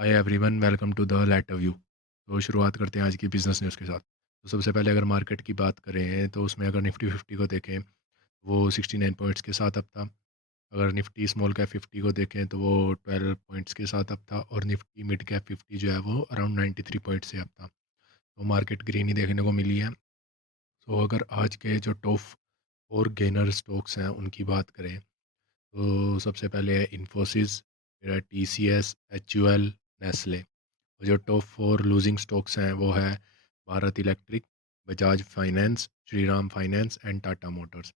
Hi everyone, welcome to the letter view. तो शुरुआत करते हैं आज की बिजनेस न्यूज़ के साथ। तो सबसे पहले अगर मार्केट की बात करें तो उसमें अगर निफ्टी 50 को देखें, वो 69 पॉइंट्स के साथ अप था। अगर निफ्टी स्मॉल कैप 50 को देखें तो वो 12 पॉइंट्स के साथ अप था, और निफ्टी मिड कैप 50 जो है वो अराउंड 93 पॉइंट से अप था। तो मार्केट ग्रीन ही देखने को मिली है। तो अगर आज के जो टॉप फोर गेनर स्टॉक्स हैं उनकी बात करें, तो सबसे पहले है इन्फोसिस, फिर है TCS, HUL, नेस्ले। और जो टॉप फोर लूजिंग स्टॉक्स हैं वो है Bharat Electric, Bajaj Finance, Shriram Finance and Tata Motors.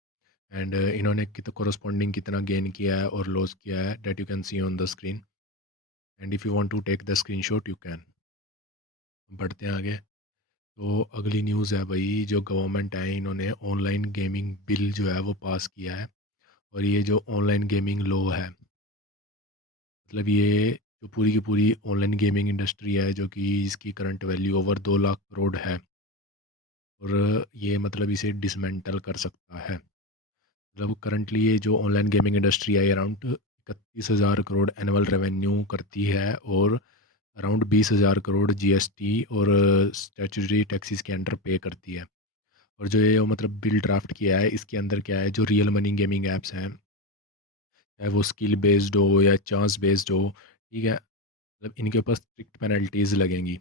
And इन्होंने कोरस्पॉन्डिंग कितना गेन किया है और लॉस किया है, that you can see on the screen. And if you want to take the screenshot you can. बढ़ते हैं आगे। तो अगली न्यूज़ है भाई, जो गवर्नमेंट है इन्होंने ऑनलाइन गेमिंग बिल जो है वो पास किया है। और ये जो ऑनलाइन गेमिंग लॉ है, मतलब ये जो पूरी की पूरी ऑनलाइन गेमिंग इंडस्ट्री है, जो कि इसकी current value over 2 lakh crore है, और ये मतलब इसे डिसमेंटल कर सकता है। मतलब करंटली ये जो ऑनलाइन गेमिंग इंडस्ट्री है अराउंड 31,000 करोड़ एनुअल रेवेन्यू करती है, और अराउंड 20,000 करोड़ GST और स्टैट्यूटरी टैक्सेस के अंडर पे करती है। और जो ये मतलब बिल ड्राफ्ट किया है, इसके अंदर क्या है, जो रियल मनी गेमिंग ऐप्स हैं, चाहे वो स्किल बेस्ड हो या चांस बेस्ड हो, ठीक है, मतलब इनके ऊपर स्ट्रिक्ट पेनल्टीज़ लगेंगी।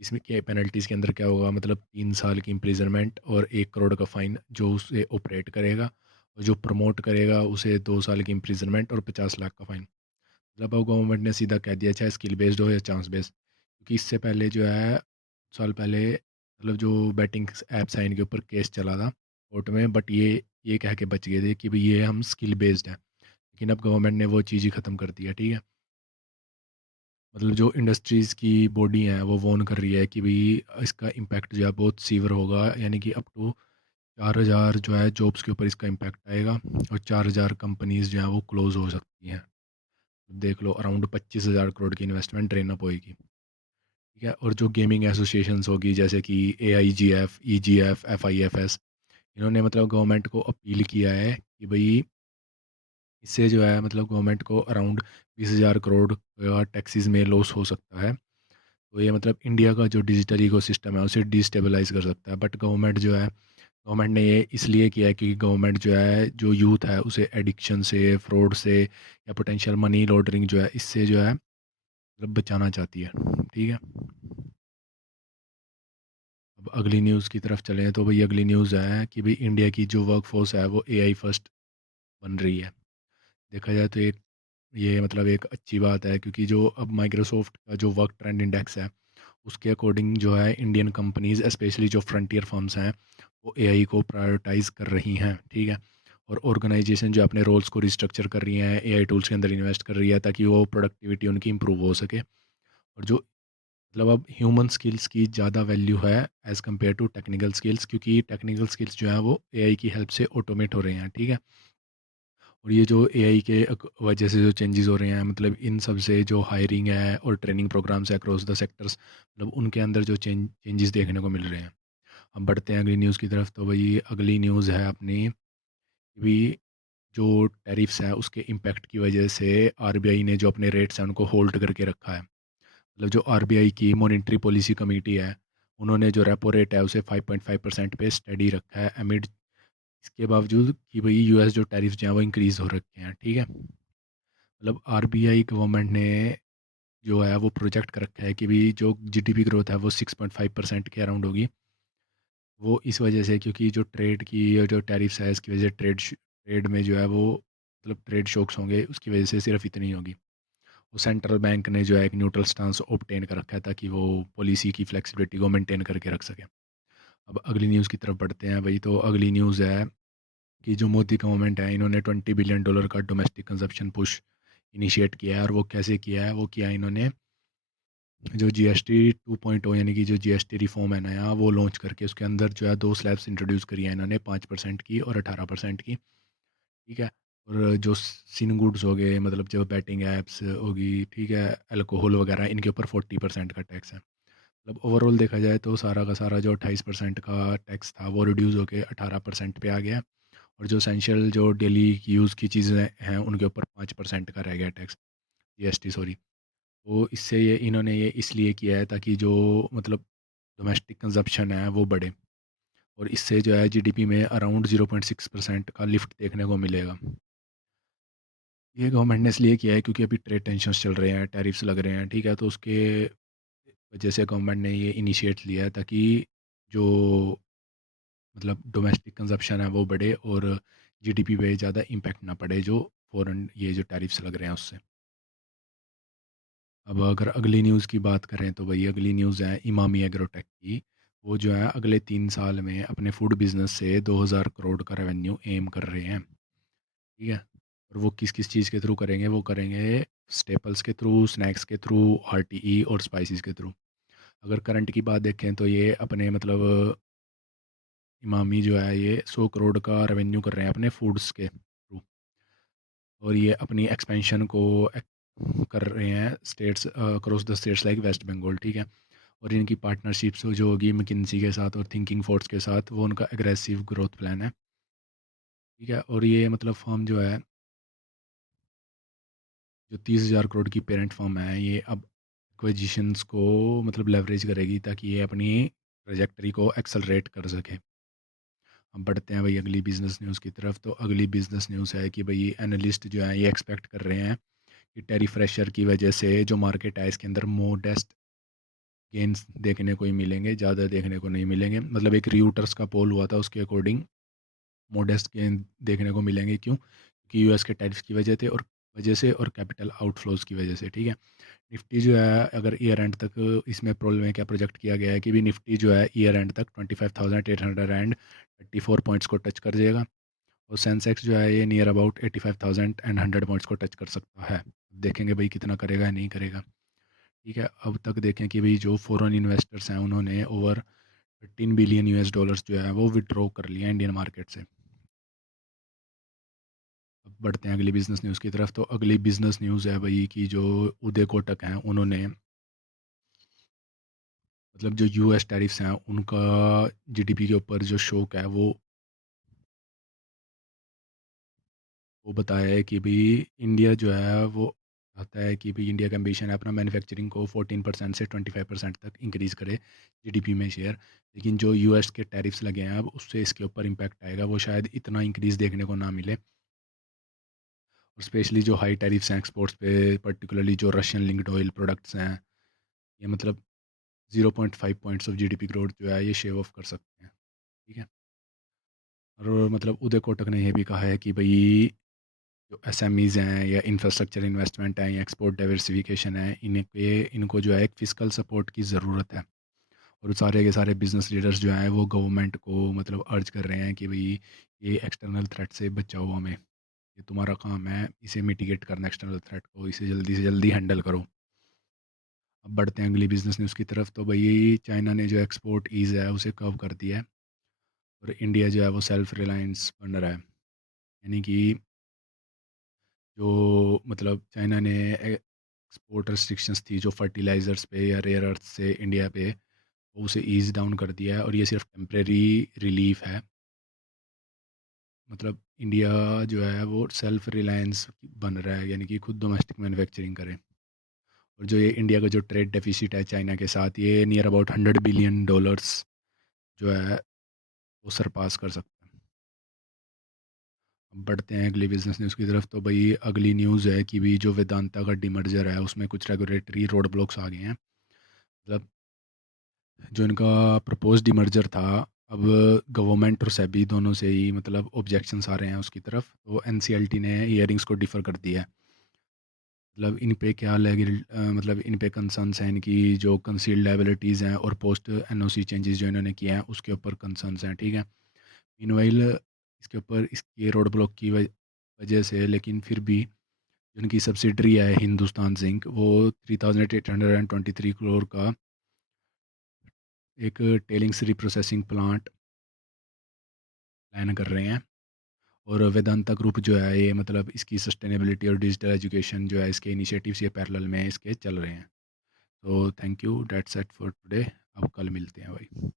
इसमें क्या पेनल्टीज़ के अंदर क्या होगा, मतलब 3 साल की इम्प्रिजनमेंट और 1 करोड़ का फ़ाइन जो उसे ऑपरेट करेगा, और जो प्रमोट करेगा उसे 2 साल की इम्प्रिजनमेंट और 50 लाख का फ़ाइन। मतलब अब गवर्नमेंट ने सीधा कह दिया, चाहे स्किल बेस्ड हो या चांस बेस्ड। क्योंकि इससे पहले जो है, साल पहले, मतलब जो बैटिंग ऐप्स हैं इनके ऊपर केस चला था कोर्ट में, बट ये कह के बच गए थे कि भाई ये हम स्किल बेस्ड है। लेकिन अब गवर्नमेंट ने वो चीज़ ही ख़त्म कर दिया, ठीक है। मतलब जो इंडस्ट्रीज़ की बॉडी हैं वो वॉर्न कर रही है कि भाई इसका इम्पैक्ट जो है बहुत सीवर होगा, यानी कि अप टू 4,000 जो है जॉब्स के ऊपर इसका इम्पैक्ट आएगा, और 4,000 कंपनीज जो है वो क्लोज हो सकती हैं। देख लो, अराउंड 25,000 करोड़ की इन्वेस्टमेंट ड्रेन अप होएगी, ठीक है। और जो गेमिंग एसोसिएशंस होगी, जैसे कि AIGF, EGF, FIFS, इन्होंने मतलब गवर्नमेंट को अपील किया है कि भाई इससे जो है मतलब गवर्नमेंट को अराउंड 20,000 करोड़ का टैक्सेस में लॉस हो सकता है। तो ये मतलब इंडिया का जो डिजिटल इकोसिस्टम है उसे डिस्टेबलाइज कर सकता है। बट गवर्नमेंट ने ये इसलिए किया है क्योंकि गवर्नमेंट जो है, जो यूथ है उसे एडिक्शन से, फ्रॉड से, या पोटेंशियल मनी लॉन्ड्रिंग जो है इससे जो है मतलब बचाना चाहती है, ठीक है। अब अगली न्यूज़ की तरफ चलें तो भाई अगली न्यूज़ है कि भाई इंडिया की जो वर्क फोर्स है वो AI फर्स्ट बन रही है। देखा जाए तो ये मतलब एक अच्छी बात है, क्योंकि जो अब माइक्रोसॉफ्ट का जो वर्क ट्रेंड इंडेक्स है उसके अकॉर्डिंग जो है इंडियन कंपनीज स्पेशली जो फ्रंटियर फर्म्स हैं वो AI को प्रायोरिटाइज कर रही हैं, ठीक है। और ऑर्गेनाइजेशन जो अपने रोल्स को रिस्ट्रक्चर कर रही हैं, AI टूल्स के अंदर इन्वेस्ट कर रही है ताकि वो प्रोडक्टिविटी उनकी इंप्रूव हो सके। और जो मतलब अब ह्यूमन स्किल्स की ज़्यादा वैल्यू है as compare to technical skills, क्योंकि टेक्निकल स्किल्स जो है वो AI की हेल्प से ऑटोमेट हो रहे हैं, ठीक है। और ये जो AI के वजह से जो चेंजेस हो रहे हैं, मतलब इन सब से जो हायरिंग है और ट्रेनिंग प्रोग्राम्स है अक्रॉस द सेक्टर्स, मतलब उनके अंदर जो चेंजेस देखने को मिल रहे हैं। हम बढ़ते हैं अगली न्यूज़ की तरफ। तो भाई अगली न्यूज़ है अपनी, भी जो टैरिफ्स हैं उसके इम्पैक्ट की वजह से RBI ने जो अपने रेट्स हैं उनको होल्ड करके रखा है। मतलब जो RBI की मॉनेटरी पॉलिसी कमेटी है, उन्होंने जो रेपो रेट है उसे 5.5% पे स्टडी रखा है, अमिड इसके बावजूद कि भाई US जो टैरिफ्स जो हैं वो इंक्रीज़ हो रखे हैं, ठीक है। मतलब RBI गवर्नमेंट ने जो है वो प्रोजेक्ट कर रखा है कि भी जो GDP ग्रोथ है वो 6.5% के अराउंड होगी। वो इस वजह से, क्योंकि जो ट्रेड की जो टैरिफ्स है इसकी वजह से ट्रेड में जो है वो मतलब ट्रेड शॉक्स होंगे, उसकी वजह से सिर्फ इतनी होगी। वो सेंट्रल बैंक ने जो है एक न्यूट्रल स्टांस ऑब्टेन कर रखा है ताकि वो पॉलिसी की फ्लेक्सिबिलिटी को मेंटेन करके रख सके। अब अगली न्यूज़ की तरफ बढ़ते हैं भाई। तो अगली न्यूज़ है कि जो मोदी गवर्नमेंट है इन्होंने $20 बिलियन का डोमेस्टिक कंजप्शन पुश इनिशिएट किया है। और वो कैसे किया है, वो किया है इन्होंने जो GST 2.0 यानी कि जो GST रिफॉर्म है नया, वो लॉन्च करके उसके अंदर जो है दो स्लैब्स इंट्रोड्यूस करी है इन्होंने, 5% की और 18% की, ठीक है। और जो सिन गुड्स हो गए, मतलब जो बैटिंग एप्स होगी, ठीक है, अल्कोहल वगैरह, इनके ऊपर 40% का टैक्स है। मतलब ओवरऑल देखा जाए तो सारा का सारा जो 28% का टैक्स था वो रिड्यूस होकर 18% पे आ गया। और जो एसेंशियल जो डेली यूज़ की चीज़ें हैं उनके ऊपर 5% का रह गया टैक्स, GST, सॉरी। तो इससे ये इन्होंने ये इसलिए किया है ताकि जो मतलब डोमेस्टिक कंज़प्शन है वो बढ़े, और इससे जो है जीडीपी में अराउंड 0.6% का लिफ्ट देखने को मिलेगा। ये गवर्नमेंट ने इसलिए किया है क्योंकि अभी ट्रेड टेंशन्स चल रहे हैं, टैरिफ्स लग रहे हैं, ठीक है? तो उसके वजह से गवर्नमेंट ने ये इनिशिएट लिया है ताकि जो मतलब डोमेस्टिक कंज़प्शन है वो बढ़े और जीडीपी पे ज़्यादा इम्पैक्ट ना पड़े जो फ़ॉरेन ये जो टैरिफ्स लग रहे हैं उससे। अब अगर अगली न्यूज़ की बात करें तो वही अगली न्यूज़ है इमामी एग्रोटेक की। वो जो है अगले 3 साल में अपने फूड बिज़नेस से 2000 करोड़ का रेवेन्यू एम कर रहे हैं, ठीक है? और वो किस-किस चीज़ के थ्रू करेंगे? वो करेंगे स्टेपल्स के थ्रू, स्नैक्स के थ्रू, आरटीई और स्पाइसेस के थ्रू। अगर करंट की बात देखें तो ये अपने मतलब इमामी जो है ये 100 करोड़ का रेवेन्यू कर रहे हैं अपने फूड्स के थ्रू, और ये अपनी एक्सपेंशन को कर रहे हैं states across the states like West Bengal, ठीक है? और इनकी पार्टनरशिप्स जो होगी मैकिन्सी के साथ और थिंकिंग फोर्स के साथ, वो उनका एग्रेसिव ग्रोथ प्लान है, ठीक है? और ये मतलब फर्म जो है, जो 30,000 करोड़ की पेरेंट फर्म है, ये अब एक्विजिशंस को मतलब लेवरेज करेगी ताकि ये अपनी ट्रैजेक्टरी को एक्सेलरेट कर सके। अब बढ़ते हैं भाई अगली बिज़नेस न्यूज़ की तरफ। तो अगली बिज़नेस न्यूज़ है कि भई एनालिस्ट जो हैं ये एक्सपेक्ट कर रहे हैं कि टैरिफ प्रेशर की वजह से जो मार्केट है इसके अंदर मोडेस्ट गेन्स देखने को ही मिलेंगे, ज़्यादा देखने को नहीं मिलेंगे। मतलब एक रियूटर्स का पोल हुआ था उसके अकॉर्डिंग मोडेस्ट गेन देखने को मिलेंगे, क्यों? क्योंकि यूएस के टैरिफ की वजह से और कैपिटल आउटफ्लोज़ की वजह से, ठीक है? निफ्टी जो है अगर ईयर एंड तक, इसमें अप्रैल में क्या प्रोजेक्ट किया गया है कि भी निफ्टी जो है ईयर एंड तक 25,834 पॉइंट्स को टच कर जाएगा, और सेंसेक्स जो है ये नियर अबाउट 85,100 पॉइंट्स को टच कर सकता है। देखेंगे भाई कितना करेगा या नहीं करेगा, ठीक है? अब तक देखें कि भाई जो फॉरेन इन्वेस्टर्स हैं उन्होंने ओवर 13 बिलियन यूएस डॉलर्स जो है वो विड्रॉ कर लिया इंडियन मार्केट से। अब बढ़ते हैं अगली बिज़नेस न्यूज़ की तरफ। तो अगली बिज़नेस न्यूज़ है भाई कि जो उदय कोटक हैं उन्होंने मतलब जो यूएस टैरिफ्स हैं उनका जीडीपी के ऊपर जो शौक है वो बताया है कि भई इंडिया जो है वो चाहता है कि भई इंडिया का एम्बिशन है अपना मैन्युफैक्चरिंग को 14% से 25% तक इंक्रीज़ करे जीडीपी में शेयर। लेकिन जो यूएस के टैरिफ्स लगे हैं अब उससे इसके ऊपर इम्पैक्ट आएगा, वो शायद इतना इंक्रीज़ देखने को ना मिले। और स्पेशली जो हाई टैरिफ्स हैं एक्सपोर्ट्स पे, पर्टिकुलरली जो रशियन लिंक्ड ऑयल प्रोडक्ट्स हैं, ये मतलब 0.5 पॉइंट्स ऑफ जीडीपी ग्रोथ जो है ये शेव ऑफ कर सकते हैं, ठीक है? और मतलब उदय कोटक ने ये भी कहा है कि भई जो एसएमईज़ हैं या इंफ्रास्ट्रक्चर इन्वेस्टमेंट है या एक्सपोर्ट डाइवर्सिफिकेशन है, इनको जो है एक फिस्कल सपोर्ट की ज़रूरत है। और सारे के सारे बिजनेस लीडर्स जो हैं वो गवर्नमेंट को मतलब अर्ज कर रहे हैं कि भाई ये एक्सटर्नल थ्रेट से बचाओ हमें, ये तुम्हारा काम है इसे मिटिगेट करना, एक्सटर्नल थ्रेट को इसे जल्दी से जल्दी हैंडल करो। अब बढ़ते हैं अगली बिजनेस न्यूज़ की तरफ। तो भाई चाइना ने जो एक्सपोर्ट ईज़ है उसे कव कर दिया है, और इंडिया जो है वो सेल्फ रिलायंस बन रहा है। यानी कि जो मतलब चाइना ने एक्सपोर्ट रिस्ट्रिक्शंस थी जो फर्टिलाइज़र्स पे या रेयर अर्थ से इंडिया पे, वो उसे ईज़ डाउन कर दिया है, और ये सिर्फ टेम्परेरी रिलीफ है। मतलब इंडिया जो है वो सेल्फ रिलायंस बन रहा है, यानी कि खुद डोमेस्टिक मैन्युफैक्चरिंग करे। और जो ये इंडिया का जो ट्रेड डेफिसिट है चाइना के साथ, ये नियर अबाउट 100 बिलियन डॉलर्स जो है वो सरपास कर सकता है। अब बढ़ते हैं अगली बिजनेस न्यूज़ की तरफ। तो भाई अगली न्यूज़ है कि भी जो वेदांता का डिमर्जर है उसमें कुछ रेगुलेटरी रोड ब्लॉक्स आ गए हैं। मतलब जो इनका प्रपोज डिमर्जर था, अब गवर्नमेंट और सेबी दोनों से ही मतलब ऑब्जेक्शंस आ रहे हैं उसकी तरफ, तो एनसीएलटी ने हियरिंग्स को डिफ़र कर दिया है। मतलब इन पे क्या मतलब इन पे कंसर्न्स हैं, इनकी जो कंसील्ड लायबिलिटीज़ हैं और पोस्ट एनओसी चेंजेस जो इन्होंने किए हैं उसके ऊपर कंसर्न्स हैं, ठीक है? मीनवाइल इसके ऊपर इसके रोड ब्लॉक की वजह से, लेकिन फिर भी जो उनकी सब्सिडरी है हिंदुस्तान जिंक, वो 3823 करोड़ का एक टेलिंग्स रिप्रोसेसिंग प्लांट प्लान कर रहे हैं। और वेदांता ग्रुप जो है ये मतलब इसकी सस्टेनेबिलिटी और डिजिटल एजुकेशन जो है इसके इनिशिएटिव्स ये पैरेलल में इसके चल रहे हैं। तो thank you, that's it for today. अब कल मिलते हैं भाई।